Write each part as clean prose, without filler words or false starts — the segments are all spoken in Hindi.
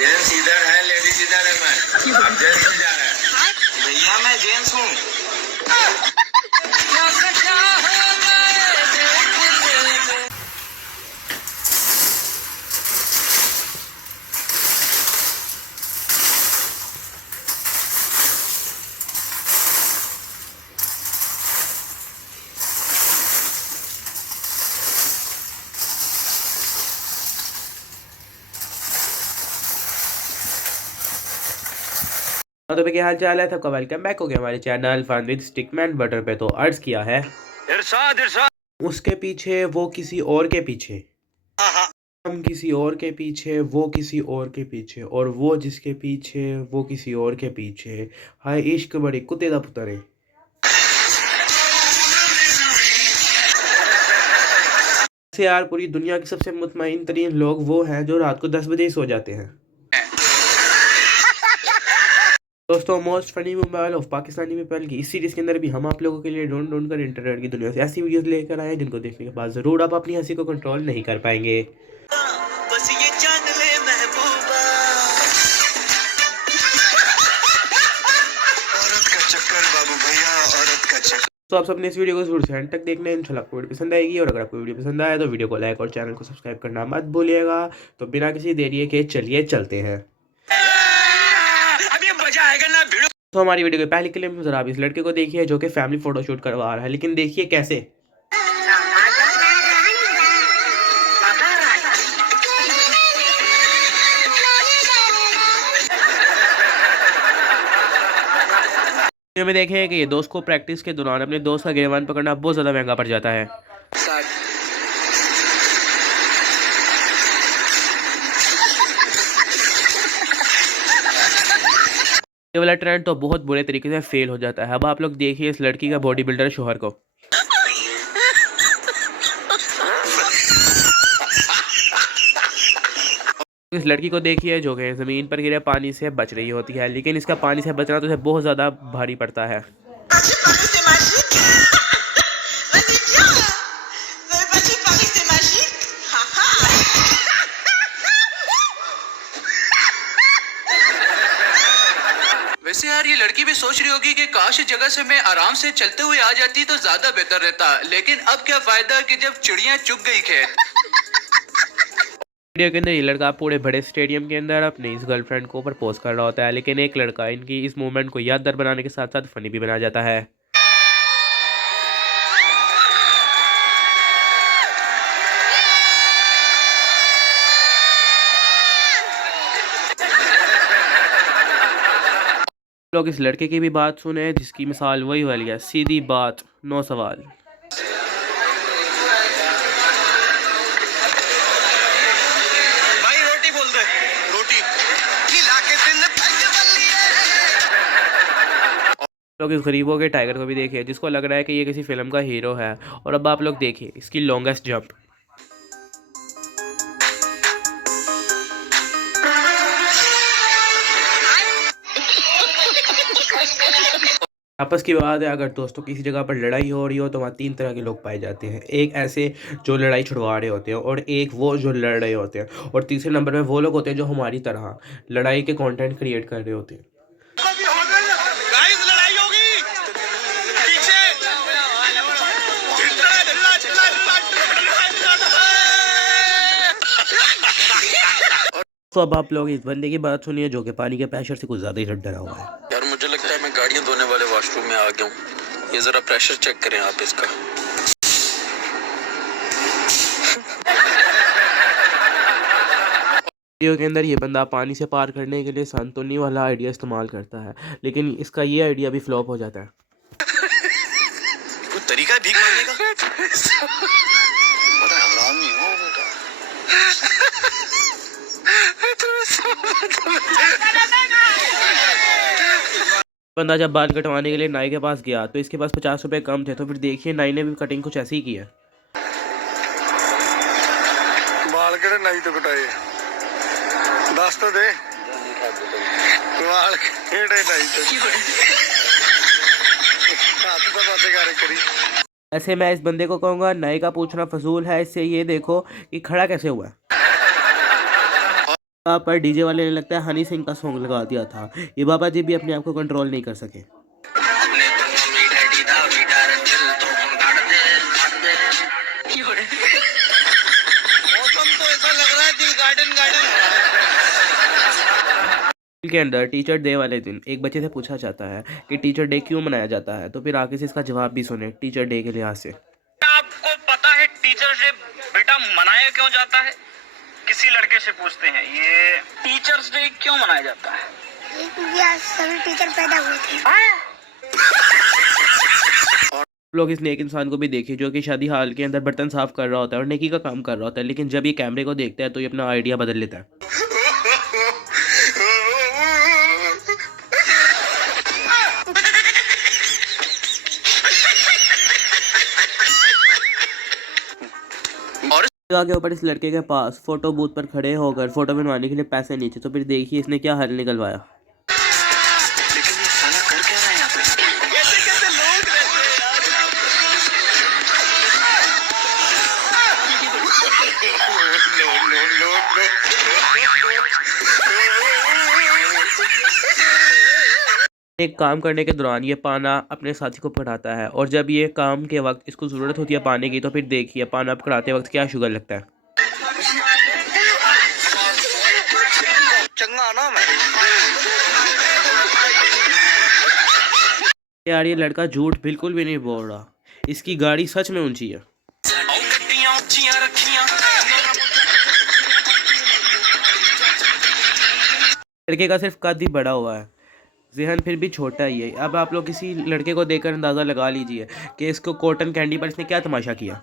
जेंट्स इधर है, लेडीज इधर है। मैं अब जेंट्स में जा रहा है। भैया मैं जेंट्स हूँ। तो क्या हाल चाल है सबका, वेलकम बैक हो गया हमारे channel fun with stickman butter पे। तो अर्ज किया है इरशाद इरशाद। उसके पीछे वो किसी और के पीछे, हम किसी और के पीछे, वो किसी और के पीछे, और वो जिसके पीछे वो किसी और के पीछे। हाय इश्क बड़ी कुत्ते दा पुत्तर है। से यार पूरी दुनिया के सबसे मुतमईन तरीन लोग वो हैं जो रात को 10 बजे ही सो जाते हैं। दोस्तों most funny mobile of Pakistani people की इस सीरीज के अंदर भी हम आप लोगों के लिए ढूंढ ढूंढ कर इंटरनेट की दुनिया से ऐसी वीडियोस लेकर आए हैं जिनको देखने के बाद जरूर आप अपनी हंसी को कंट्रोल नहीं कर पाएंगे। बस ये जान ले महबूबा, औरत का चक्कर बाबू भैया, औरत का चक्कर। तो आप सबने इस वीडियो को जरूर से एंड तक देखना है, इंशाल्लाह आपको वीडियो पसंद आएगी। और अगर आपको वीडियो पसंद आया तो वीडियो को लाइक और चैनल को सब्सक्राइब करना मत भूलिएगा। तो बिना किसी देरी के चलिए चलते हैं। अब ये मजा आएगा ना भिड़ो। तो हमारी वीडियो के पहले क्लिप में जरा आप इस लड़के को देखिए जो कि फैमिली फोटोशूट करवा रहा है, लेकिन देखिए कैसे। वीडियो में देखें कि ये दोस्त को प्रैक्टिस के दौरान अपने दोस्त का गिरबान पकड़ना बहुत ज़्यादा महंगा पड़ जाता है। ये वाला ट्रेंड तो बहुत बुरे तरीके से फेल हो जाता है। अब आप लोग देखिए इस लड़की का बॉडी बिल्डर शोहर को। इस लड़की को देखिए जो कि ज़मीन पर गिरे पानी से बच रही होती है, लेकिन इसका पानी से बचना तो उसे बहुत ज़्यादा भारी पड़ता है। वैसे यार ये लड़की भी सोच रही होगी कि काश इस जगह से मैं आराम से चलते हुए आ जाती तो ज्यादा बेहतर रहता, लेकिन अब क्या फायदा कि जब चिड़िया चुग गई खेत। वीडियो के अंदर ये लड़का पूरे बड़े स्टेडियम के अंदर अपनी इस गर्लफ्रेंड को प्रपोज कर रहा होता है, लेकिन एक लड़का इनकी इस मूवमेंट को यादगार बनाने के साथ साथ फनी भी बना जाता है। लोग इस लड़के की भी बात सुने जिसकी मिसाल वही वाली है, सीधी बात नो सवाल। भाई रोटी बोल दे, रोटी खिला के दिन भंग बल्लिए। लोग इस गरीबों के टाइगर को भी देखिए जिसको लग रहा है कि ये किसी फिल्म का हीरो है। और अब आप लोग देखिए इसकी लॉन्गेस्ट जंप। आपस की बात है, अगर दोस्तों किसी जगह पर लड़ाई हो रही हो तो वहाँ 3 तरह के लोग पाए जाते हैं। एक ऐसे जो लड़ाई छुड़वा रहे होते हैं, और एक वो जो लड़ रहे होते हैं, और तीसरे नंबर में वो लोग होते हैं जो हमारी तरह लड़ाई के कंटेंट क्रिएट कर रहे होते हैं। गाइस लड़ाई होगी पीछे। तो अब आप लोग इस बंदे की बात सुनिए जो कि पानी के प्रेशर से कुछ ज़्यादा ही डरा हुआ है। यार मुझे लगता है मैं गाड़ियां धोने वाले वॉशरूम में आ गया हूँ। ये जरा प्रेशर चेक करें आप इसका। वीडियो के अंदर ये बंदा पानी से पार करने के लिए सांतोनी वाला आइडिया इस्तेमाल करता है, लेकिन इसका ये आइडिया भी फ्लॉप हो जाता है। कोई तरीका है भीख मांगने का? बड़ा हरामी हो बेटा। बंदा जब बाल कटवाने के लिए नाई के पास गया तो इसके पास 50 रुपए कम थे, तो फिर देखिए नाई ने भी कटिंग कुछ ऐसी ही की है। बाल केड़े नाई तो कटाए दस तो दे, बाल केड़े नाई तो हाथ तो पासे कर करी। ऐसे मैं इस बंदे को कहूँगा नाई का पूछना फजूल है, इससे ये देखो कि खड़ा कैसे हुआ है। वहाँ पर डीजे वाले ने लगता है हनी सिंह का सॉन्ग लगा दिया था। ये बाबा जी भी अपने आप को कंट्रोल नहीं कर सके। मौसम तो ऐसा लग रहा है दिल गार्डन गार्डन। स्कूल के अंदर टीचर डे वाले दिन एक बच्चे से पूछा जाता है कि टीचर डे क्यों मनाया जाता है, तो फिर आगे से इसका जवाब भी सुने टीचर डे के लिहाज से। आपको पता है टीचर डे बेटा मनाया क्यों जाता है? किसी लड़के से पूछते हैं ये टीचर्स डे क्यों मनाया जाता है? क्योंकि आज सभी टीचर पैदा हुए थे। लोग इस नेक इंसान को भी देखे जो कि शादी हाल के अंदर बर्तन साफ कर रहा होता है और नेकी का काम कर रहा होता है, लेकिन जब ये कैमरे को देखता है तो ये अपना आइडिया बदल लेता है। और जगह के ऊपर इस लड़के के पास फोटो बूथ पर खड़े होकर फोटो बनवाने के लिए पैसे नहीं थे, तो फिर देखिए इसने क्या हल निकलवाया। लेकिन ये साला कर क्या रहा है यहाँ पे? कैसे कैसे लोग रहते हैं एक काम करने के दौरान ये पाना अपने साथी को पकड़ाता है और जब ये काम के वक्त इसको ज़रूरत होती है पाने की, तो फिर देखिए पाना पकड़ाते वक्त क्या शुगर लगता है। चंगा ना मैं। यार ये लड़का झूठ बिल्कुल भी नहीं बोल रहा, इसकी गाड़ी सच में ऊंची है। लड़के का सिर्फ कद ही बड़ा हुआ है, ज़हन फिर भी छोटा ही है। अब आप लोग किसी लड़के को देखकर अंदाज़ा लगा लीजिए कि इसको कॉटन कैंडी पर इसने क्या तमाशा किया।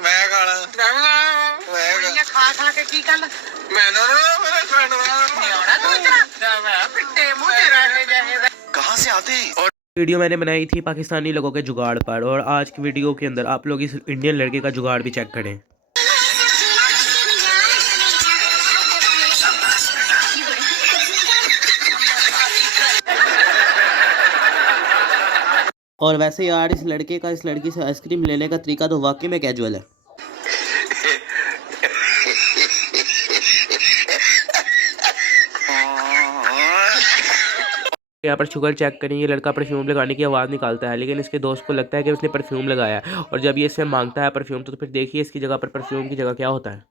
मैं खाना खा खा के की कर कहाँ से आते हैं? वीडियो मैंने बनाई थी पाकिस्तानी लोगों के जुगाड़ पर, और आज की वीडियो के अंदर आप लोग इस इंडियन लड़के का जुगाड़ भी चेक करें। और वैसे यार इस लड़के का इस लड़की से आइसक्रीम लेने का तरीका तो वाकई में कैजुअल है। यहाँ पर शुगर चेक करें, ये लड़का परफ्यूम लगाने की आवाज़ निकालता है, लेकिन इसके दोस्त को लगता है कि उसने परफ्यूम लगाया है, और जब ये इससे मांगता है परफ्यूम तो फिर देखिए इसकी जगह पर परफ्यूम की जगह क्या होता है।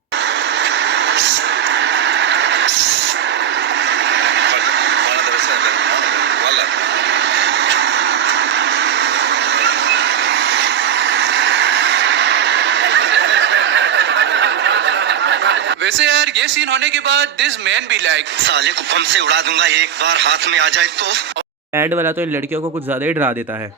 वैसे यार ये सीन होने के बाद दिस मैन बी लाइक साले को बम से उड़ा दूंगा एक बार हाथ में आ जाए तो। एंड वाला तो इन लड़कियों को कुछ ज़्यादा ही डरा देता है।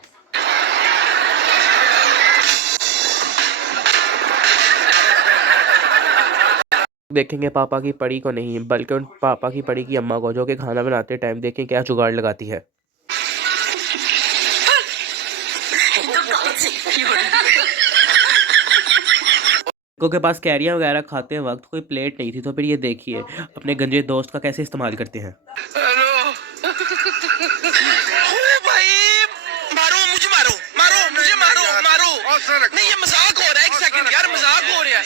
देखेंगे पापा की पड़ी को नहीं, बल्कि उन पापा की पड़ी की अम्मा को, जो कि खाना बनाते टाइम देखें क्या जुगाड़ लगाती है। लड़कों के पास कैरियां वगैरह खाते वक्त कोई प्लेट नहीं थी, तो फिर ये देखिए अपने गंजे दोस्त का कैसे इस्तेमाल करते हैं। हेलो भाई, मारो मुझे, मारो मारो मुझे, मारो मारो। नहीं ये मजाक हो रहा है, एक सेकंड यार मजाक हो रहा है।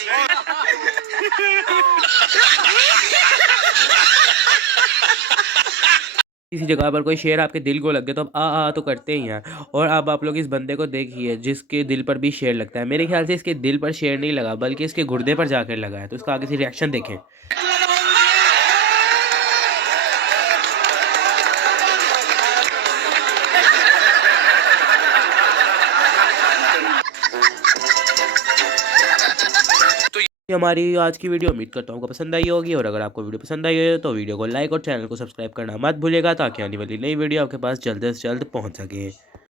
किसी जगह पर कोई शेर आपके दिल को लग गया तो अब आ तो करते ही हैं, और अब आप लोग इस बंदे को देखिए जिसके दिल पर भी शेर लगता है। मेरे ख्याल से इसके दिल पर शेर नहीं लगा बल्कि इसके गुर्दे पर जाकर लगा है, तो इसका आगे से रिएक्शन देखें। ये हमारी आज की वीडियो उम्मीद करता हूँ आपको पसंद आई होगी, और अगर आपको वीडियो पसंद आई हो तो वीडियो को लाइक और चैनल को सब्सक्राइब करना मत भूलिएगा, ताकि आने वाली नई वीडियो आपके पास जल्द से जल्द पहुँच सके।